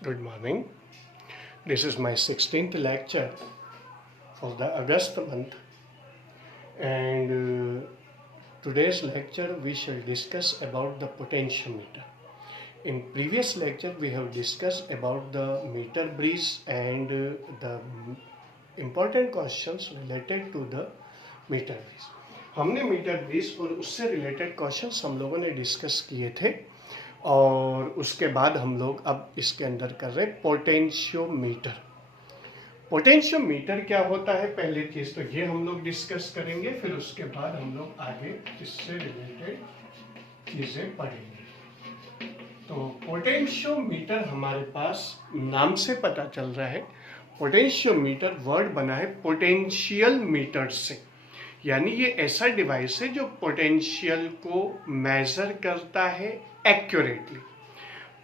Good morning. This is my 16th lecture for the August month, and today's lecture we shall discuss about the potentiometer. In previous lecture we have discussed about the meter breeze and the important questions related to the meter breeze. हमने metre bridge और उससे related questions हम लोगों ने discuss किए थे, और उसके बाद हम लोग अब इसके अंदर कर रहे हैं पोटेंशियोमीटर। पोटेंशियोमीटर क्या होता है, पहली चीज तो ये हम लोग डिस्कस करेंगे, फिर उसके बाद हम लोग आगे इससे रिलेटेड चीजें पढ़ेंगे। तो पोटेंशियोमीटर हमारे पास नाम से पता चल रहा है, पोटेंशियोमीटर वर्ड बना है पोटेंशियल मीटर से, यानी ये ऐसा डिवाइस है जो पोटेंशियल को मेजर करता है एक्यूरेटली।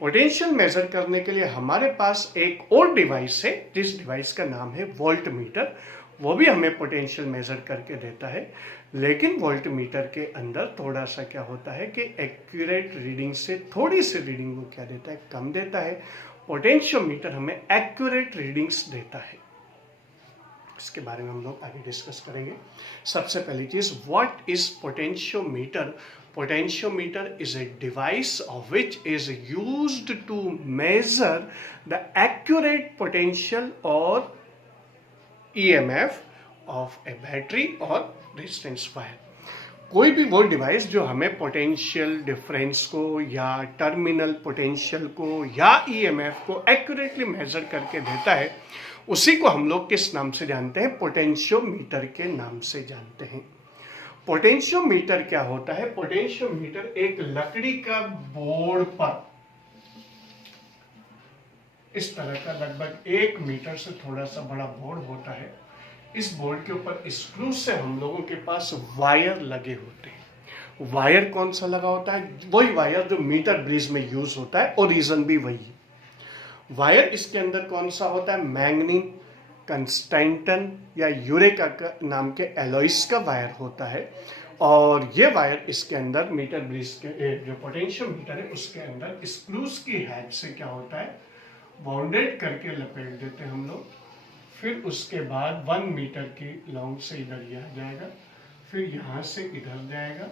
पोटेंशियल मेजर करने के लिए हमारे पास एक और डिवाइस है, जिस डिवाइस का नाम है वोल्ट मीटर। वो भी हमें पोटेंशियल मेजर करके देता है, लेकिन वोल्ट मीटर के अंदर थोड़ा सा क्या होता है कि एक्यूरेट रीडिंग से थोड़ी सी रीडिंग वो क्या देता है, कम देता है। पोटेंशियोमीटर हमें एक्यूरेट रीडिंग्स देता है, इसके बारे में हम लोग आगे डिस्कस करेंगे। सबसे पहली चीज, what is potentiometer? Potentiometer is a device of which is used to measure the accurate potential और ईएमएफ ऑफ ए बैटरी और रेजिस्टेंस वायर। कोई भी वो डिवाइस जो हमें पोटेंशियल डिफरेंस को या टर्मिनल पोटेंशियल को या ईएमएफ को एक्यूरेटली मेजर करके देता है, उसी को हम लोग किस नाम से जानते हैं? पोटेंशियोमीटर के नाम से जानते हैं। पोटेंशियोमीटर क्या होता है? पोटेंशियोमीटर एक लकड़ी का बोर्ड पर इस तरह का लगभग 1 मीटर से थोड़ा सा बड़ा बोर्ड होता है। इस बोर्ड के ऊपर स्क्रू से हम लोगों के पास वायर लगे होते हैं। वायर कौन सा लगा होता है? वही वायर जो मीटर ब्रिज में यूज होता है, और रीजन भी वही है। वायर इसके अंदर कौन सा होता है? मैग्नीज, कंस्टेंटन या यूरेका नाम के एलॉयस का वायर होता है, और ये वायर इसके अंदर मीटर ब्रिज के जो पोटेंशियोमीटर है उसके अंदर स्क्रूज की हेल्प से क्या होता है, बाउंडेड करके लपेट देते हैं हम लोग। फिर उसके बाद 1 मीटर की लॉन्ग से इधर ये आ जाएगा, फिर यहाँ से इधर जाएगा,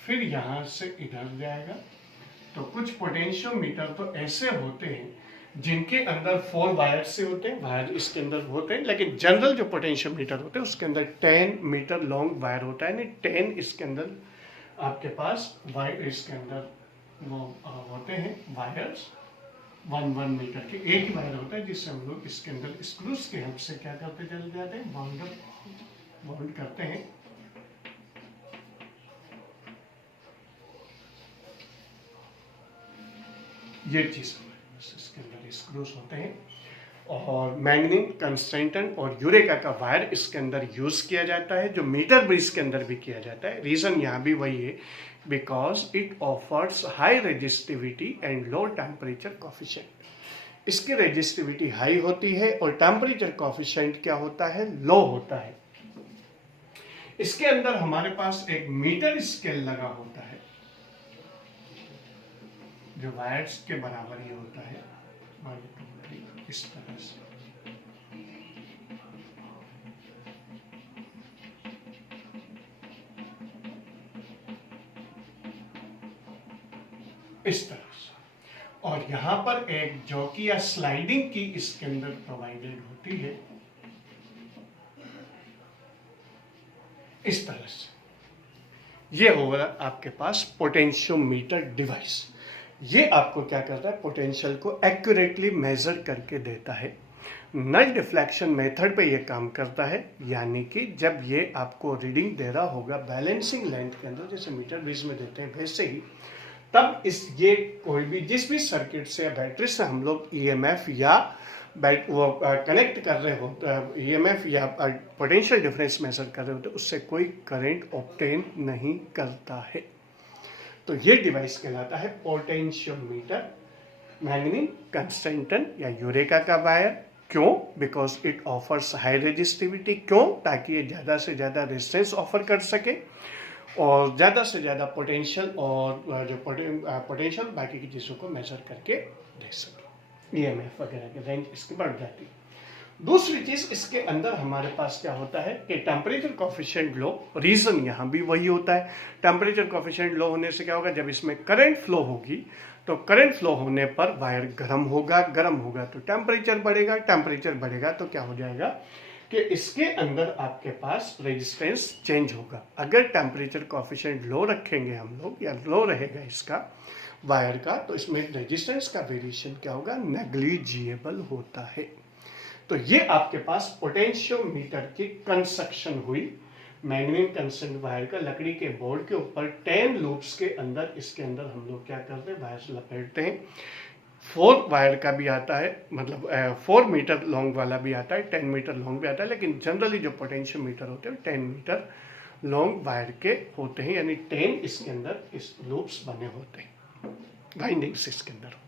फिर यहाँ से इधर जाएगा। तो कुछ पोटेंशियोमीटर तो ऐसे होते हैं जिनके अंदर 4 वायर से होते हैं, वायर इसके अंदर होते हैं, लेकिन जनरल जो पोटेंशियोमीटर होते हैं उसके अंदर 10 मीटर लॉन्ग वायर होता है, यानी 10 इसके अंदर आपके पास वायर इसके अंदर वो होते हैं वायर्स। 1 मीटर के एक ही वायर होता है, जिससे हम लोग इसके अंदर स्क्रूज की हेल्प से क्या करते चले जाते हैं, बाउंड करते हैं। ये चीज इसके अंदर स्क्रूज होते हैं, और मैग्नीज, कंस्टेंटन और यूरेका का वायर इसके अंदर यूज किया जाता है, जो मीटर ब्रिज के अंदर भी किया जाता है। रीजन यहाँ भी वही है, because it offers high resistivity and low temperature coefficient. इसकी रेजिस्टिविटी हाई होती है और टेम्परेचर कोफिशिएंट क्या होता है, लो होता है। इसके अंदर हमारे पास एक मीटर स्केल लगा होता है, जो वायर्स के बराबर ही होता है, 1 2 3 इस तरह से। इस तरह से, और यहां पर एक जॉकी या स्लाइडिंग की इसके अंदर प्रोवाइडेड होती है, इस तरह से। ये होगा आपके पास पोटेंशियोमीटर डिवाइस। ये आपको क्या करता है, पोटेंशियल को एक्यूरेटली मेजर करके देता है। नल डिफ्लेक्शन मेथड पे ये काम करता है, यानी कि जब ये आपको रीडिंग दे रहा होगा बैलेंसिंग लेंथ के अंदर, जैसे मीटर ब्रिज में देते हैं वैसे ही, तब ये कोई भी जिस भी सर्किट से या बैटरी से हम लोग ईएमएफ या वो कनेक्ट कर रहे हो, ईएमएफ या पोटेंशियल डिफरेंस मेजर कर रहे होते, उससे कोई करंट ऑब्टेन नहीं करता है। तो ये डिवाइस कहलाता है पोटेंशियोमीटर। मैग्नीज, कंस्टेंटन या यूरेका का वायर। क्यों? Because it offers high resistivity. क्यों? ताकि ये ज़्यादा से ज़्यादा रेजिस्टेंस ऑफर कर सके, और ज़्यादा से ज़्यादा पोटेंशियल और जो पोटेंशियल बाकी की चीज़ों को मेजर करके दे सके। ईएमएफ वगैरह की रेंज इसकी बढ़ जाती है। दूसरी चीज इसके अंदर हमारे पास क्या होता है कि टेम्परेचर कोफिशिएंट लो, रीजन यहाँ भी वही होता है। टेम्परेचर कोफिशिएंट लो होने से क्या होगा, जब इसमें करंट फ्लो होगी तो करंट फ्लो होने पर वायर गर्म होगा, गर्म होगा तो टेम्परेचर बढ़ेगा, टेम्परेचर बढ़ेगा तो क्या हो जाएगा कि इसके अंदर आपके पास रेजिस्टेंस चेंज होगा। अगर टेम्परेचर कोफिशिएंट लो रखेंगे हम लोग या लो रहेगा इसका वायर का, तो इसमें रेजिस्टेंस का वेरिएशन क्या होगा, नेग्लिजिबल होता है। तो ये आपके पास पोटेंशियोमीटर की कंस्ट्रक्शन हुई मैग्नीफिक कंसेंट वायर का लकड़ी के बोर्ड के ऊपर 10 लूप्स के अंदर। इसके अंदर हम लोग क्या करते हैं, वायर लपेटते हैं। 4 वायर का भी आता है, मतलब 4 मीटर लॉन्ग वाला भी आता है, 10 मीटर लॉन्ग भी आता है, लेकिन जनरली जो पोटेंशियोमीटर होते हैं 10 मीटर लॉन्ग वायर के होते हैं, यानी 10 इसके अंदर इस लूप्स बने होते हैं, वाइंडिंग्स इसके अंदर होती है।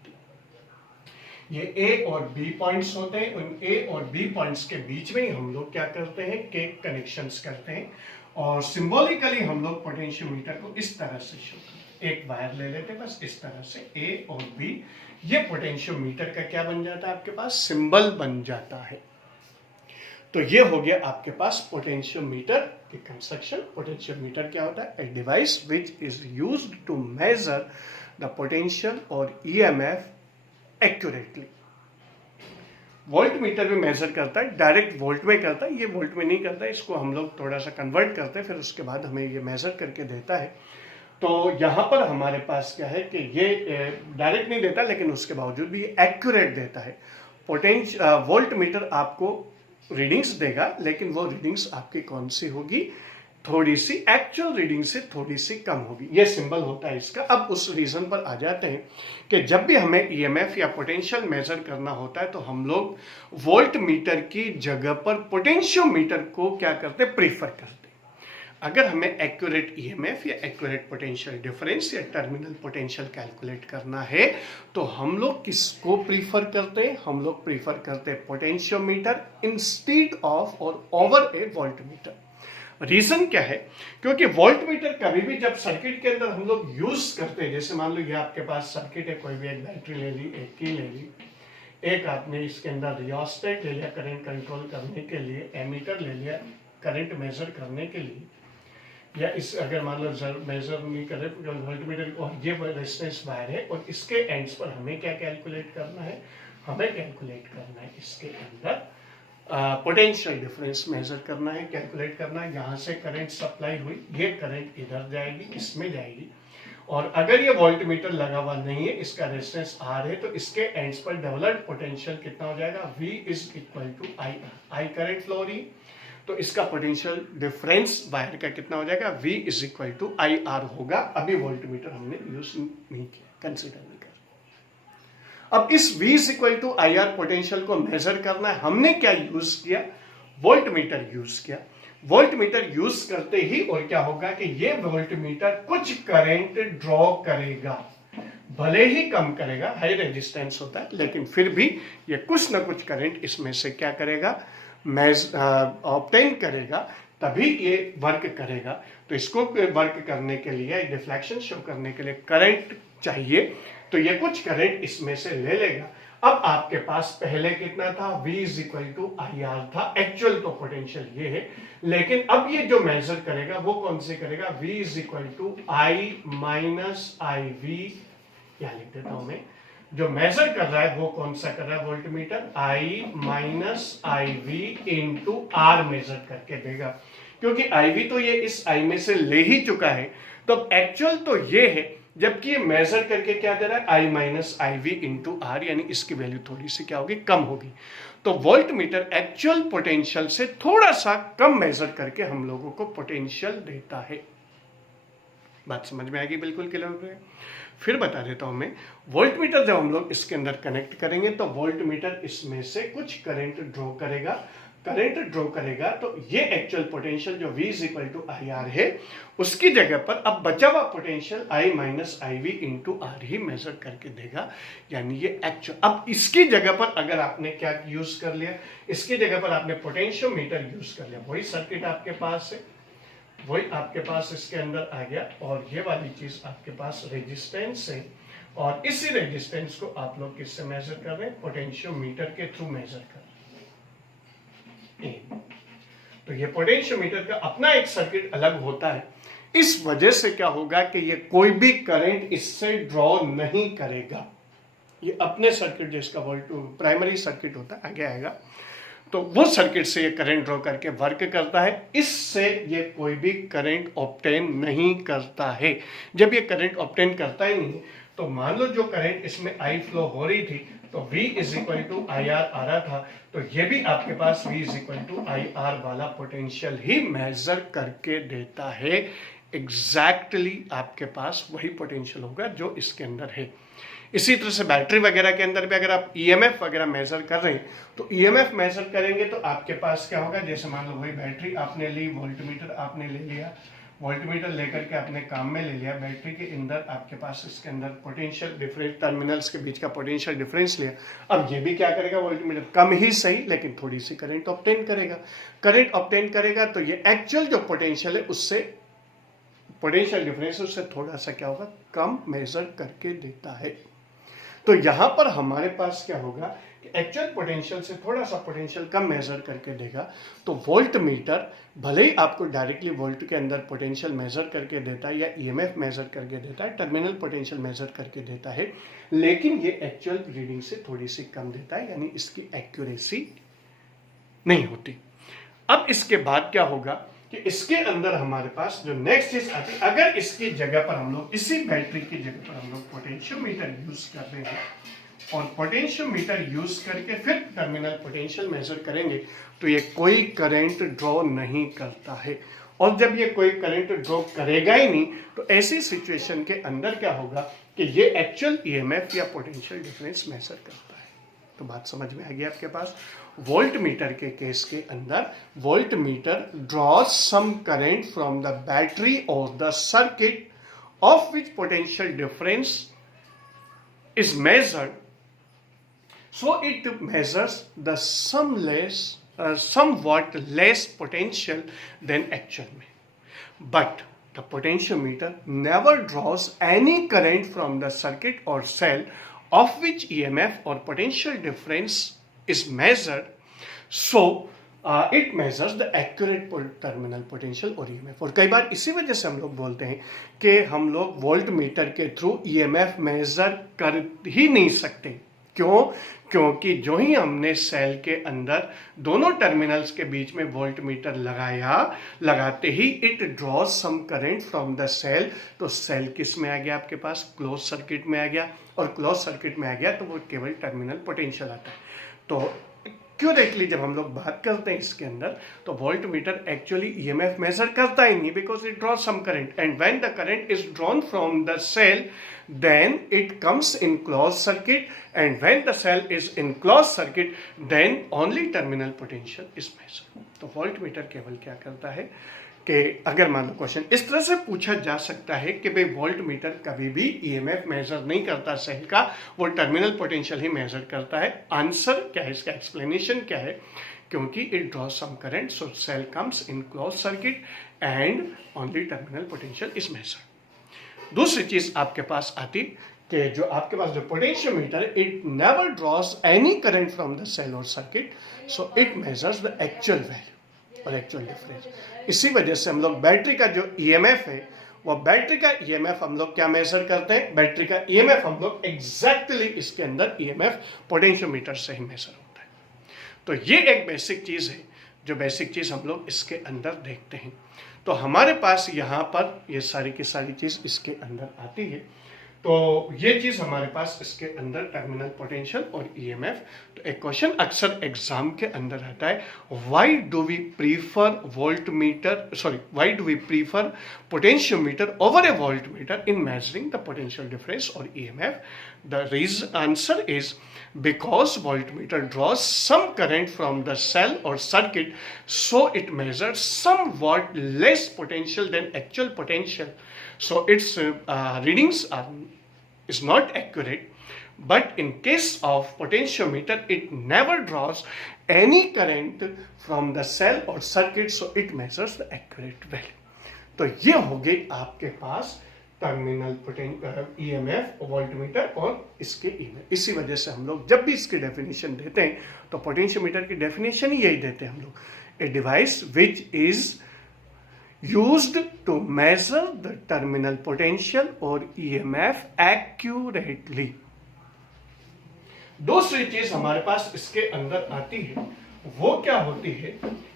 ये ए और बी पॉइंट्स होते हैं, उन ए और बी पॉइंट्स के बीच में ही हम लोग क्या करते हैं कि कनेक्शंस करते हैं, और सिंबॉलिकली हम लोग पोटेंशियोमीटर को इस तरह से शो करते हैं। एक वायर ले लेते हैं बस इस तरह से, ए और बी, ये पोटेंशियोमीटर का क्या बन जाता है, आपके पास सिंबल बन जाता है। तो ये हो गया आपके पास पोटेंशियोमीटर की कंस्ट्रक्शन। पोटेंशियोमीटर क्या होता है, a device which is used to measure the potential और ईएमएफ एक्यूरेटली। वोल्ट मीटर भी मेजर करता है, डायरेक्ट वोल्ट में करता है, ये वोल्ट में नहीं करता है, इसको हम लोग थोड़ा सा कन्वर्ट करते हैं, फिर उसके बाद हमें ये मेजर करके देता है। तो यहाँ पर हमारे पास क्या है कि ये डायरेक्ट नहीं देता, लेकिन उसके बावजूद भी ये एक्यूरेट देता है। वोल्ट मीटर आपको रीडिंग्स देगा, लेकिन वो रीडिंग्स आपकी कौन सी होगी, थोड़ी सी एक्चुअल रीडिंग से थोड़ी सी कम होगी। ये सिंबल होता है इसका। अब उस रीजन पर आ जाते हैं कि जब भी हमें ईएमएफ या पोटेंशियल मेजर करना होता है तो हम लोग वोल्ट मीटर की जगह पर पोटेंशियोमीटर को क्या करते हैं, प्रीफर करते हैं। अगर हमें एक्यूरेट ईएमएफ या एक्यूरेट पोटेंशियल डिफरेंस या टर्मिनल पोटेंशियल कैलकुलेट करना है तो हम लोग किसको प्रीफर करते हैं, हम लोग प्रीफर करते हैं पोटेंशियोमीटर इंस्टेड ऑफ और ओवर ए वोल्ट मीटर। रीजन क्या है, क्योंकि वोल्ट मीटर कभी भी जब सर्किट के अंदर हम लोग यूज करते हैं, जैसे मान लो ये आपके पास सर्किट है, कोई भी एक बैटरी ले ली, एक की ले ली, एक आपने इसके अंदर रियोस्टेट ले लिया करंट कंट्रोल करने के लिए, एमीटर ले लिया करंट मेजर करने के लिए, या इस अगर मान लो मेजर नहीं करे वोल्ट मीटर, और ये रेजिस्टेंस वायर है और इसके एंड्स पर हमें क्या कैलकुलेट करना है, हमें कैलकुलेट करना है इसके अंदर पोटेंशियल डिफरेंस मेजर करना है, कैलकुलेट करना है। यहाँ से करंट सप्लाई हुई, ये करंट इधर जाएगी, इसमें जाएगी, और अगर ये वोल्ट मीटर लगा हुआ नहीं है, इसका रेजिस्टेंस आर है, तो इसके एंड्स पर डेवलप्ड पोटेंशियल कितना हो जाएगा, V is equal to I R. आई करंट फ्लो रही तो इसका पोटेंशियल डिफरेंस वायर का कितना हो जाएगा, V is equal to I R होगा। अभी वोल्ट मीटर हमने यूज नहीं किया, कंसिडर नहीं किया। अब इस V is equal to I R potential को मेजर करना है, हमने क्या यूज किया, वोल्ट मीटर यूज किया। वोल्ट मीटर यूज करते ही और क्या होगा कि ये वोल्ट मीटर कुछ करंट ड्रॉ करेगा, भले ही कम करेगा, हाई रेजिस्टेंस होता है, लेकिन फिर भी ये कुछ ना कुछ करंट इसमें से क्या करेगा, ऑब्टेन करेगा, तभी ये वर्क करेगा। तो इसको वर्क करने के लिए, डिफ्लेक्शन शो करने के लिए करंट चाहिए, तो ये कुछ करंट इसमें से ले लेगा। अब आपके पास पहले कितना था, V is equal to I R था, एक्चुअल तो पोटेंशियल ये है, लेकिन अब ये जो मेजर करेगा वो कौन से करेगा, V is equal to I minus I V, क्या लिख देता हूं मैं, जो मेजर कर रहा है वो कौन सा कर रहा है voltmeter, I minus I V into R measure करके देगा, क्योंकि आई वी तो ये इस आई में से ले ही चुका है, तो एक्चुअल तो ये है, जबकि ये मेजर करके क्या दे रहा है, I minus I V into R, यानी इसकी वैल्यू थोड़ी सी क्या होगी, कम होगी। तो वोल्ट मीटर एक्चुअल पोटेंशियल से थोड़ा सा कम मेजर करके हम लोगों को पोटेंशियल देता है। बात समझ में आएगी, बिल्कुल क्लियर है। फिर बता देता हूं मैं, वोल्ट मीटर जब हम लोग इसके अंदर कनेक्ट करेंगे तो वोल्ट मीटर इसमें से कुछ करंट ड्रॉ करेगा, करंट ड्रॉ करेगा, तो ये एक्चुअल पोटेंशियल जो V is equal to I R है, उसकी जगह पर अब बचा हुआ potential I minus I V into R ही मेजर करके देगा, यानी ये एक्चुअल। अब इसकी जगह पर अगर आपने क्या यूज कर लिया, इसकी जगह पर आपने पोटेंशियोमीटर यूज कर लिया, वही सर्किट आपके पास है, वही आपके पास इसके अंदर आ गया, और ये वाली चीज आपके पास रेजिस्टेंस है, और इसी रेजिस्टेंस को आप लोग किससे मेजर कर रहे हैं, पोटेंशियोमीटर के थ्रू मेजर कर रहे हैं। तो ये पोटेंशियोमीटर का अपना एक सर्किट अलग होता है, इस वजह से क्या होगा कि ये कोई भी करंट इससे ड्रॉ नहीं करेगा। ये अपने सर्किट जिसका प्राइमरी सर्किट होता है आगे आएगा, तो वो सर्किट से ये करंट ड्रॉ करके वर्क करता है, इससे ये कोई भी करंट ऑब्टेन नहीं करता है। जब ये करंट ऑब्टेन करता ही नहीं, तो मान लो जो करंट इसमें आई फ्लो हो रही थी, तो V is equal to I R आ रहा था, तो ये भी आपके पास V is equal to I R वाला पोटेंशियल ही मेजर करके देता है। एग्जैक्टली आपके पास वही पोटेंशियल होगा जो इसके अंदर है। इसी तरह से बैटरी वगैरह के अंदर भी अगर आप ईएमएफ वगैरह मेजर कर रहे हैं, तो ईएमएफ मेजर करेंगे तो आपके पास क्या होगा, जैसे मान लो वही बैटरी आपने ली, वोल्टमीटर आपने ले लिया, वोल्टमीटर लेकर के आपने काम में ले लिया, बैटरी के अंदर आपके पास इसके अंदर पोटेंशियल डिफरेंस, टर्मिनल्स के बीच का पोटेंशियल डिफरेंस लिया। अब ये भी क्या करेगा, वोल्टमीटर कम ही सही लेकिन थोड़ी सी करंट ऑब्टेन करेगा। करंट ऑब्टेन करेगा तो ये एक्चुअल जो पोटेंशियल है उससे, पोटेंशियल डिफरेंस उससे थोड़ा सा क्या होगा, कम मेजर करके देता है। तो यहां पर हमारे पास क्या होगा कि एक्चुअल पोटेंशियल से थोड़ा सा पोटेंशियल कम मेजर करके देगा। तो वोल्ट मीटर भले ही आपको डायरेक्टली वोल्ट के अंदर पोटेंशियल मेजर करके देता है या ईएमएफ मेजर करके देता है, टर्मिनल पोटेंशियल मेजर करके देता है, लेकिन ये एक्चुअल रीडिंग से थोड़ी सी कम देता है, यानी इसकी एक्यूरेसी नहीं होती। अब इसके बाद क्या होगा कि इसके अंदर हमारे पास जो नेक्स्ट चीज आती है, अगर इसकी जगह पर हम लोग, इसी बैटरी की जगह पर हम लोग पोटेंशियोमीटर यूज कर रहे हैं और पोटेंशियोमीटर यूज करके फिर टर्मिनल पोटेंशियल मेजर करेंगे, तो ये कोई करंट ड्रॉ नहीं करता है। और जब ये कोई करंट ड्रॉ करेगा ही नहीं, तो ऐसी सिचुएशन के अंदर क्या होगा कि ये एक्चुअल ईएमएफ या पोटेंशियल डिफरेंस मेजर करता है। तो बात समझ में आ गई आपके पास। वोल्ट मीटर के केस के अंदर volt meter draws some current from the battery और the circuit of which potential difference is measured, so it measures the somewhat less potential than actual में, but the potentiometer never draws any current from the circuit or cell of which EMF or potential difference is measured, so it measures the accurate terminal potential or EMF। और कई बार इसी वजह से हम लोग बोलते हैं कि हम लोग वोल्ट मीटर के थ्रू EMF मेजर कर ही नहीं सकते। क्यों? क्योंकि जो ही हमने सेल के अंदर दोनों टर्मिनल्स के बीच में वोल्ट मीटर लगाया, लगाते ही it draws some current from the cell, तो सेल किस में आ गया आपके पास, क्लोज सर्किट में आ गया, और क्लोज सर्किट में आ गया तो वो केवल टर्मिनल पोटेंशियल आता है। तो एक्यूरेटली जब हम लोग बात करते हैं इसके अंदर, तो voltmeter actually EMF measure करता ही नहीं, because it draws some current, and when the current is drawn from the cell then it comes in closed circuit, and when the cell is in closed circuit then only terminal potential is measured। तो volt meter केवल क्या करता है कि अगर मान लो question इस तरह से पूछा जा सकता है कि भाई वोल्ट मीटर कभी भी ईएमएफ मेजर नहीं करता सेल का, वो टर्मिनल पोटेंशियल ही मेजर करता है। आंसर क्या है, इसका एक्सप्लेनेशन क्या है, क्योंकि it draws some current, so cell comes in close circuit and only terminal potential is measured. दूसरी चीज आपके पास आती कि जो आपके पास जो potentiometer, it never draws any current from the cell और circuit, so it measures the actual value और एक्चुअल डिफरेंस। इसी वजह से हम लोग बैटरी का जो ईएमएफ है, वो बैटरी का ईएमएफ हम लोग क्या मेजर करते हैं, बैटरी का ईएमएफ हम लोग एग्जैक्टली इसके अंदर ईएमएफ पोटेंशियोमीटर से ही मेजर होता है। तो ये एक बेसिक चीज है, जो बेसिक चीज हम लोग इसके अंदर देखते हैं। तो हमारे पास यहाँ पर ये सारी की सारी चीज इसके अंदर आती है। तो ये चीज हमारे पास इसके अंदर टर्मिनल पोटेंशियल और ईएमएफ। तो एक क्वेश्चन अक्सर एग्जाम के अंदर आता है, why do we prefer potentiometer over a voltmeter in measuring the potential difference और EMF? The answer is because voltmeter draws some current from the cell or circuit, so it measures somewhat less potential than actual potential, so its readings is not accurate. But in case of potentiometer, it never draws any current from the cell or circuit, so it measures the accurate value। तो ये हो गई आपके पास terminal EMF voltmeter और इसके EMF. इसी वजह से हम लोग जब भी इसकी डेफिनेशन देते हैं तो पोटेंशियोमीटर की डेफिनेशन ही यही देते हैं हम लोग, a device which is used to measure the terminal potential और ईएमएफ एक्यूरेटली। दूसरी चीज हमारे पास इसके अंदर आती है, वो क्या होती है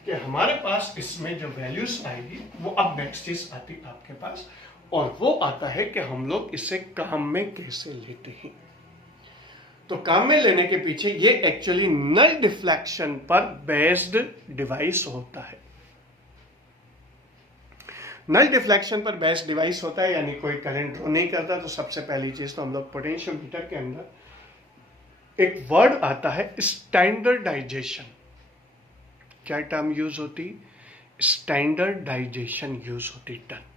कि हमारे पास इसमें जो वैल्यूज आएगी वो अब नेक्स्ट चीज आती है आपके पास, और वो आता है कि हम लोग इसे काम में कैसे लेते हैं। तो काम में लेने के पीछे ये एक्चुअली नल डिफ्लेक्शन पर बेस्ड डिवाइस होता है। नल डिफ्लेक्शन पर बेस्ड डिवाइस होता है, यानी कोई करंट ड्रॉ नहीं करता। तो सबसे पहली चीज तो हम लोग पोटेंशियोमीटर के अंदर एक वर्ड आता है स्टैंडर्डाइजेशन। क्या टर्म यूज होती? स्टैंडर्डाइजेशन यूज होती टर्म।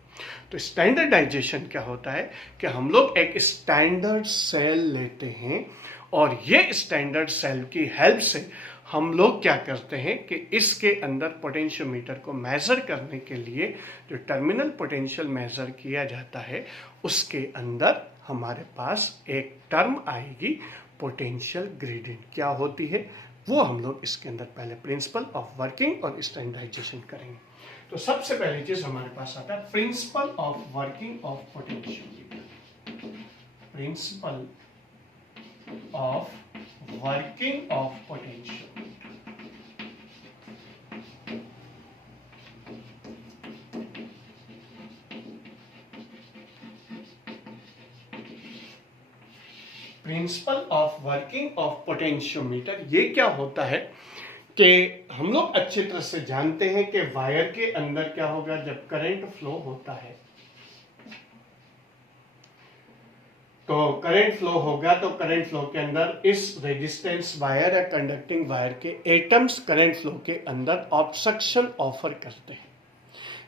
तो स्टैंडर्डाइजेशन क्या होता है कि हम लोग एक स्टैंडर्ड सेल लेते हैं और ये स्टैंडर्ड सेल की हेल्प से हम लोग क्या करते हैं कि इसके अंदर पोटेंशियोमीटर को मेजर करने के लिए जो टर्मिनल पोटेंशियल मेजर किया जाता है उसके अंदर हमारे पास एक टर्म आएगी पोटेंशियल ग्रेडियंट। क्या होती है वो हम लोग इसके अंदर पहले प्रिंसिपल ऑफ वर्किंग और स्टैंडर्डाइजेशन करेंगे। तो सबसे पहली चीज हमारे पास आता है principle of working of potentiometer. Principal of working of potentiometer. Principal of working of potentiometer ये क्या होता है कि हम लोग अच्छी तरह से जानते हैं कि वायर के अंदर क्या होगा जब करंट फ्लो होता है। तो करंट फ्लो होगा तो करंट फ्लो के अंदर इस रेजिस्टेंस वायर या कंडक्टिंग वायर के एटम्स करंट फ्लो के अंदर ऑब्स्ट्रक्शन ऑफर करते हैं।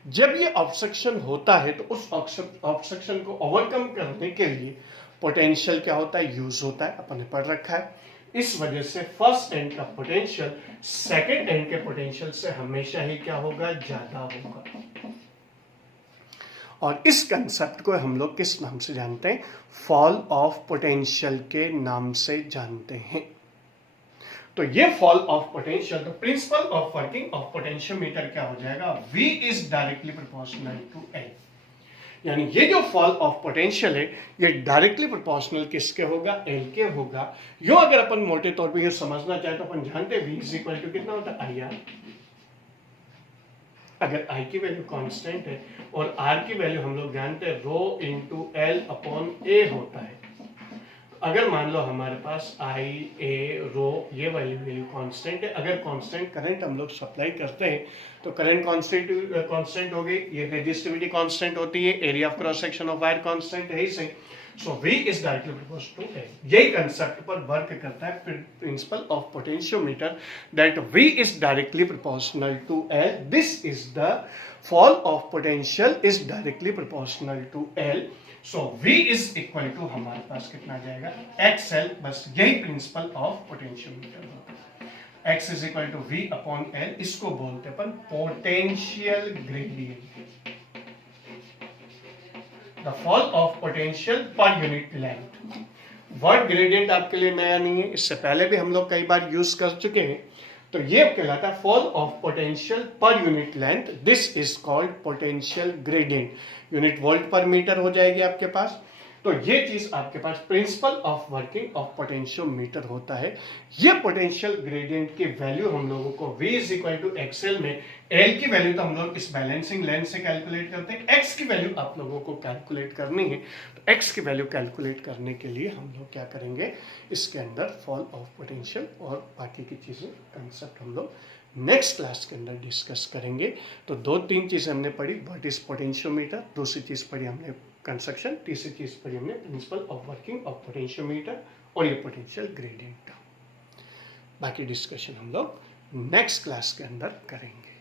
जब ये ऑब्स्ट्रक्शन होता है तो उस ऑब्स्ट्रक्शन को ओवरकम करने के लिए पोटेंशियल क्या होता है? यूज होता है। अपन ने पढ़ रखा है। इस वजह से फर्स्ट एंड का पोटेंशियल सेकेंड एंड के पोटेंशियल से हमेशा ही क्या होगा? ज्यादा होगा। और इस कंसेप्ट को हम लोग किस नाम से जानते हैं? फॉल ऑफ पोटेंशियल के नाम से जानते हैं। तो ये फॉल ऑफ पोटेंशियल, तो principle of working of potentiometer क्या हो जाएगा? V is directly proportional to L। यानी ये जो फॉल ऑफ पोटेंशियल है ये डायरेक्टली प्रोपोर्शनल किसके होगा? L के होगा। यो अगर अपन मोटे तौर पे ये समझना चाहे तो अपन जानते हैं V इज इक्वल टू कितना होता है? IR। अगर I की वैल्यू कांस्टेंट है और R की वैल्यू हम लोग जानते हैं rho into L upon A होता है। अगर मान लो हमारे पास I A रो ये वैल्यू कांस्टेंट है, अगर कांस्टेंट करंट हम लोग सप्लाई करते हैं तो करंट कांस्टेंट हो गई, ये रेजिस्टिविटी कांस्टेंट होती है, area of cross section of wire constant है ही सही। So V is directly proportional to L। यही कंसेप्ट पर वर्क करता है principle of potentiometer, that V is directly proportional to L। This is the fall of potential is directly proportional to L। So V is equal to हमारे पास कितना आ जाएगा? XL। बस यही प्रिंसिपल ऑफ पोटेंशियोमीटर होता है। X is equal to V upon L। इसको बोलते अपन potential gradient, the fall of potential per unit length. Word gradient आपके लिए नया नहीं है, इससे पहले भी हम लोग कई बार यूज कर चुके हैं। तो ये कहलाता है fall of potential per unit length. This is called potential gradient. Unit volt per metre हो जाएगी आपके पास। तो ये चीज आपके पास principle of working of potentiometer होता है। ये पोटेंशियल ग्रेडियंट की वैल्यू हम लोगों को V is equal to XL में L की वैल्यू तो हम लोग इस बैलेंसिंग लेंथ से कैलकुलेट करते हैं, X की वैल्यू आप लोगों को कैलकुलेट करनी है। तो X की वैल्यू कैलकुलेट करने के लिए हम लोग क्या करेंगे? इसके अंदर फॉल ऑफ पोटेंशियल और बाकी की चीजें कंसेप्ट हम लोग नेक्स्ट क्लास के अंदर डिस्कस करेंगे। तो 2-3 चीजें हमने पढ़ी, व्हाट इज पोटेंशियोमीटर, दूसरी चीज पढ़ी हमने कंस्ट्रक्शन, तीसरी चीज पढ़ी हमने principal of working of potentiometer और ये पोटेंशियल ग्रेडियंट। बाकी डिस्कशन हम लोग नेक्स्ट क्लास के अंदर करेंगे।